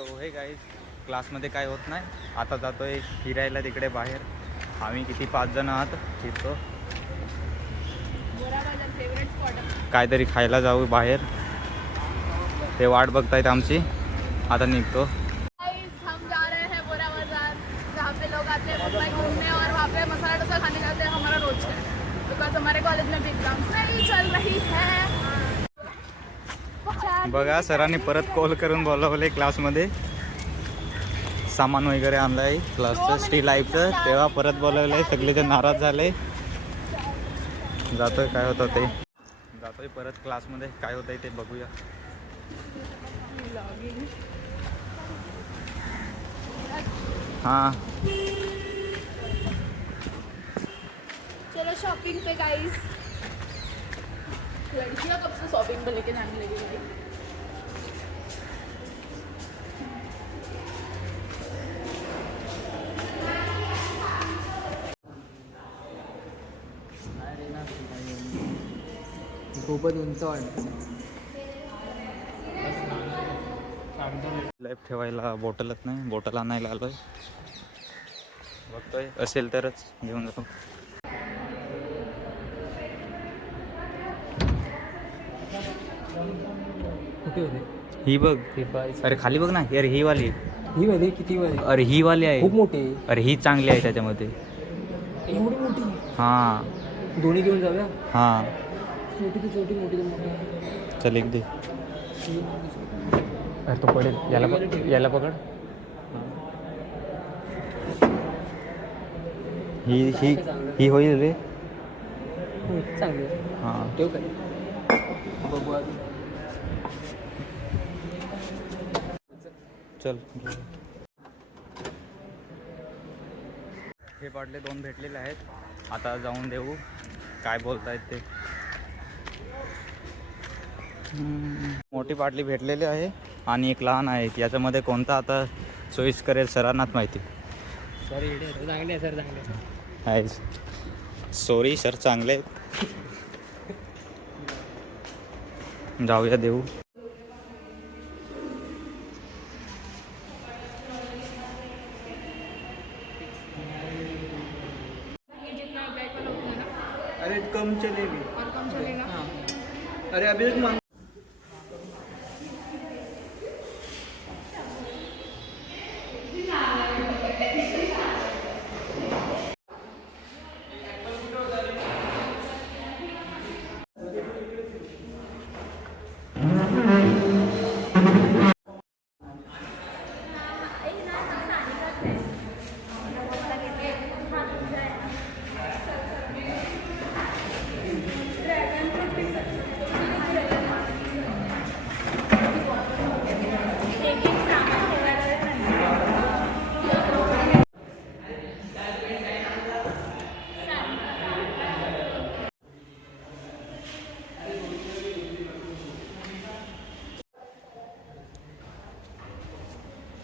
So हे guys क्लासमध्ये काय होत नाही. आता जातोय फिरायला तिकडे बाहेर. आम्ही किती 5 जण आहात फिरतो. काहीतरी खायला जाऊ बाहेर. ते वाट बघतायत आमची. आता निघतो. हम जा रहे हैं बोरा बाजार जहाँ पे लोग आते हैं मुंबई घूमने और वहाँ पे मसाला डोसा खाने जाते हैं. हमारा रोज है बिकॉज हमारे कॉलेज में भी एग्जाम्स नहीं चल रही है. बघा सरांनी परत कॉल करून बोलवले क्लासमध्ये. सामान वगैरे आणलं आहे क्लासचं स्टी लाईफचं. तेव्हा परत बोलवलं आहे. सगळेजण नाराज झाले. जातोय काय होतं ते. जातोय परत क्लासमध्ये. काय होतंय ते बघूया. हाँ चलो शॉपिंग पे गाइस. लड़कियां कब से शॉपिंग पे लेके जाने लगी भाई. खूपच उंच वाटतं. लाईफ ठेवायला बॉटलच नाही. बॉटल आणायला आलोय. बघतोय असेल तरच घेऊन जातो. कुठे होते ही बघ. ते अरे खाली बघ ना. अरे ही वाली. ही मध्ये किती वाली. अरे ही वाली आहे. खूप मोठी. अरे ही चांगली आहे त्याच्यामध्ये. एवढी मोठी. हां दोन्ही घेऊन जाऊया. हां छोटी तर छोटी मोठी तर मोठी. चल एक दे. अरे तो पडेल. याला पकड. ही होईल रे. चांगली. हां ठेव काय बघू आधी. चल. हे बाटले 2 भेटलेले आहेत. आता जाऊन देऊ. काय बोलतायत ते. मोठी बाटली भेटलेली आहे आणि एक लहान आहे. याच्यामध्ये कोणता आता चॉईस करेल सरांनाच माहिती. सर चांगले सर चांगले आहे. सॉरी सर चांगले. जाऊया देऊ. अरे कम चलेगी. और कम चलेगा. हाँ. अरे अभी तक मांग.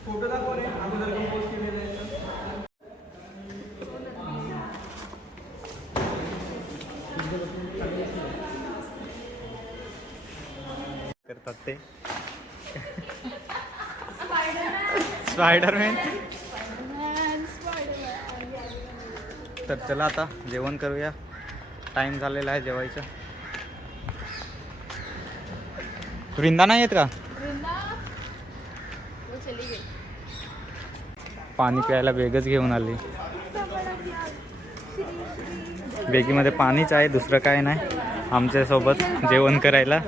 फोटो दाखव रे. अगोदर कंपोज केलेलं आहे. करतात ते. स्पायडरमॅन. तर चला आता जेवण करूया. टाइम झालेला आहे जेवायचं. वृंदा नाही येत का. वो चली गई. पाणी प्यायला बेगच घेऊन आली. बेगीमध्ये पाणीच आहे. दुसरं काय नाही. आमच्यासोबत जेवण करायला.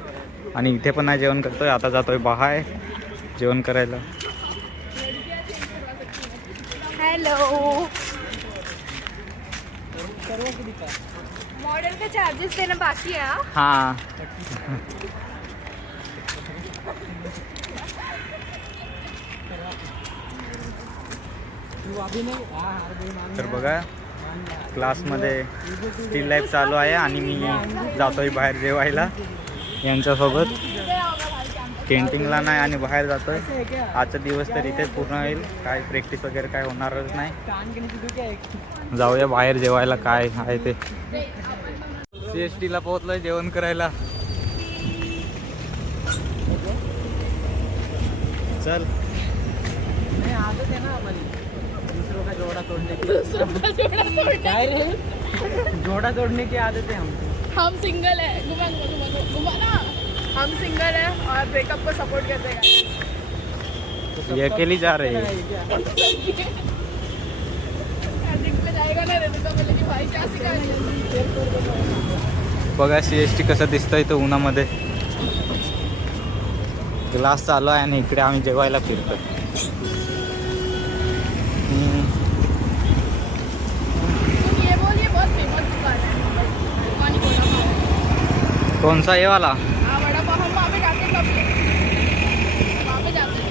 आणि इथे पण नाही जेवण करतोय. आता जातोय बाहेर जेवण करायला. हेलो. मॉडल का चार्जेस देना बाकी है. हां तर बघा क्लासमध्ये स्टील लाईफ चालू आहे आणि मी जातोय बाहेर जेवायला यांच्यासोबत. कॅन्टीनला नाही आणि बाहेर जातोय. आजचा दिवस तर इथेच पूर्ण होईल. काय प्रॅक्टिस वगैरे काय होणारच नाही. जाऊया बाहेर जेवायला. काय आहे ते. CSTला पोहोचलोय जेवण करायला. चल नहीं आदत है ना हमारी दूसरों का जोड़ा तोड़ने की दूसरों का जोड़ा तोड़ने क्या रे जोड़ा तोड़ने की आदत है हम सिंगल है घुमा ना हम सिंगल है और ब्रेकअप को सपोर्ट करते हैं ये अकेली जा रही है पे जाएगा ना रेणुका बोले की भाई क्या सिखा रही है बघा CST कसं दिसतंय तो उन्हामध्ये क्लास चालू आहे आणि इकडे आम्ही जेवायला फिरतो. तुम ये बोल ये बहुत फेमस दुकान है पानी वड़ा पाव कौन सा ये वाला हाँ वड़ा पाव हम वहाँ पे जाते हैं कब वहाँ पे जाते हैं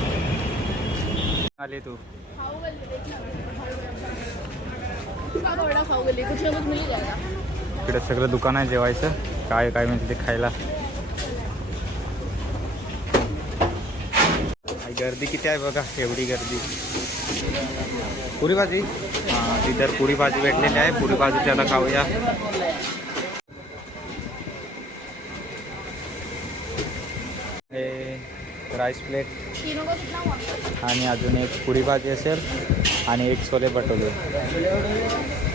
आली तू खाओ गली देखना वड़ा खाओ गली कुछ ना कुछ मिल ही जाएगा इकडे सगळं दुकान आहे जेवायचं काय काय म्हणजे ते खायला. गर्दी किती आहे बघा एवढी गर्दी. पुरी भाजी हां तिथं पुरी भाजी भेटलेली आहे पुरी भाजी त्याला खाऊया. हे राईस प्लेट तीनों को कितना हुआ आणि अजून एक पुरी भाजी असेल आणि एक छोले भटुरे.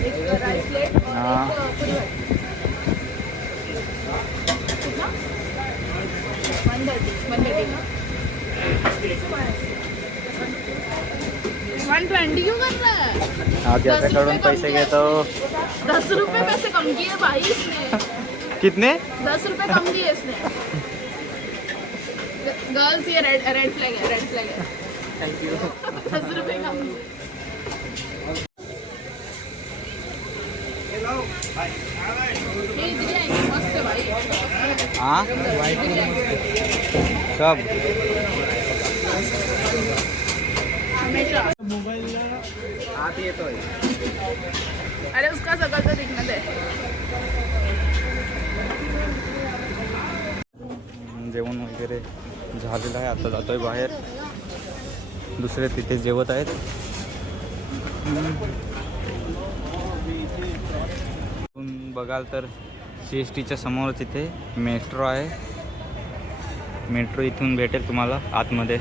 एक राइस प्लेट और हाँ। एक पूरी भाजी कितना 120 क्यों कर रहा है हा ज्याच्याकडून पैसे घेतो. 10 रुपए पैसे कम किए भाई इसने कितने 10 रुपए कम दिए इसने गर्ल्स ये रेड फ्लैग है थैंक यू 10 रुपए कम ये इधर आएंगे मस्त है भाई हाँ इधर आएंगे सब हमेशा मोबाईल आत येतोय अरे उसका सकल तो दिखना दे जेवण वगैरे झालेलं आहे. आता जातोय बाहेर दुसरे तिथे जेवत आहेत. बघाल तर CSTच्या समोरच इथे मेट्रो आहे. मेट्रो इथून भेटेल तुम्हाला आतमध्ये.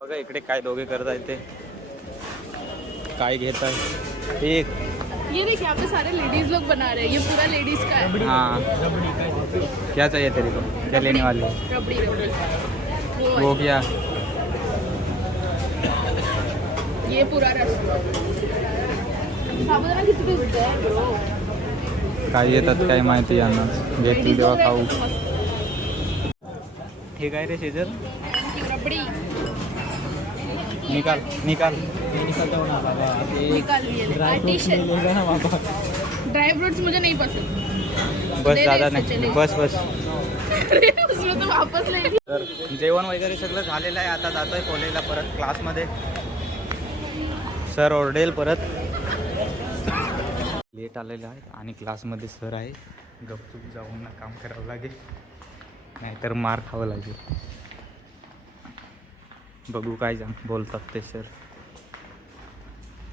बघा इकडे काय दोघे करत आहेत ते काय घेत आहे. एक ये देखिए यहाँ पे सारे लेडीज लोग बना रहे हैं ये पूरा लेडीज का है हाँ क्या चाहिए तेरे को क्या लेने वाली है रबड़ी वो क्या ये पूरा रस साबुदाणा किती भेटते आहे ब्रो काय येतात काय माहिती यांना घेतली तेव्हा खाऊ. हे काय रे शेजर रबड़ी निकाल निकाल निकलता होना बाबा निकाल लिए ड्राई फ्रूट्स मिलेगा ना बाबा ड्राई फ्रूट्स मुझे नहीं पसंद बस ले ज़्यादा ले, नाही ले। बस बस. उसमें तो वापस ले तर जेवण वगैरे सगळं झालेलं आहे. आता जातोय कॉलेजला परत क्लासमध्ये. सर ओरडेल परत. लेट आलेलं आहे आणि क्लासमध्ये सर आहे. गपचूप जाऊन ना काम करावं लागेल नाहीतर मार खावं लागेल. बघू काय बोलतात ते सर.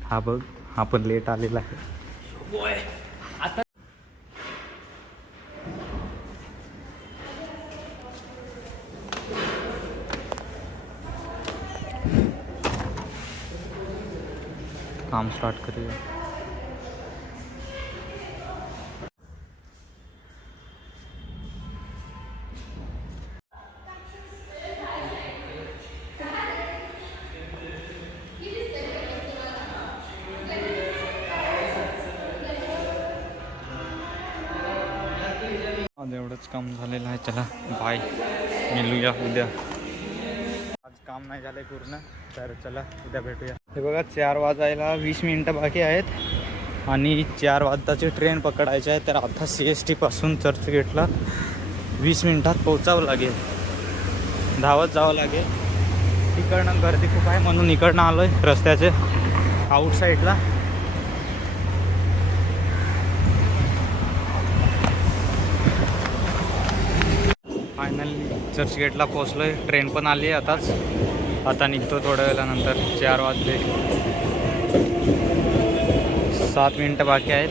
हा बघ हा पण लेट आलेला आहे. काम स्टार्ट करूया. आज एवढंच काम झालेलं आहे. चला बाय मिळूया उद्या. आज काम नाही झालंय पूर्ण तर चला उद्या भेटूया. हे बघा 4 वाजायला 20 मिनटं बाकी आहेत आणि 4 वाजताची ट्रेन पकडायची आहे. तर आता CST पासून चर्चगेटला 20 मिनटात पोहोचावं लागेल. धावत जावं लागेल. तिकडनं गर्दी खूप आहे म्हणून इकडनं आलो आहे रस्त्याचे आउटसाईडला. फायनली चर्चगेटला पोचलो आहे. ट्रेन पण आली आहे आताच. आता निघतो थोड्या वेळानंतर. 4 वाजले 7 मिनटं बाकी आहेत.